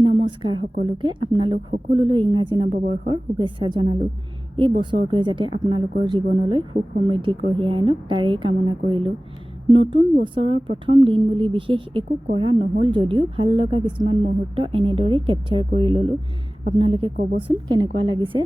নমস্কাৰ সকলোকে আপোনালোক সকলোলৈ ইংৰাজী নৱবৰ্ষৰ শুভেচ্ছা জনালোঁ। এই বছৰটোৱে যাতে আপোনালোকৰ জীৱনলৈ সুখ সমৃদ্ধি কঢ়িয়াই আনক তাৰেই কামনা কৰিলোঁ। নতুন বছৰৰ প্ৰথম দিন বুলি বিশেষ একো কৰা নহ'ল যদিও ভাল লগা কিছুমান মুহূৰ্ত এনেদৰেই কেপচাৰ কৰি ল'লোঁ। আপোনালোকে ক'বচোন কেনেকুৱা লাগিছে।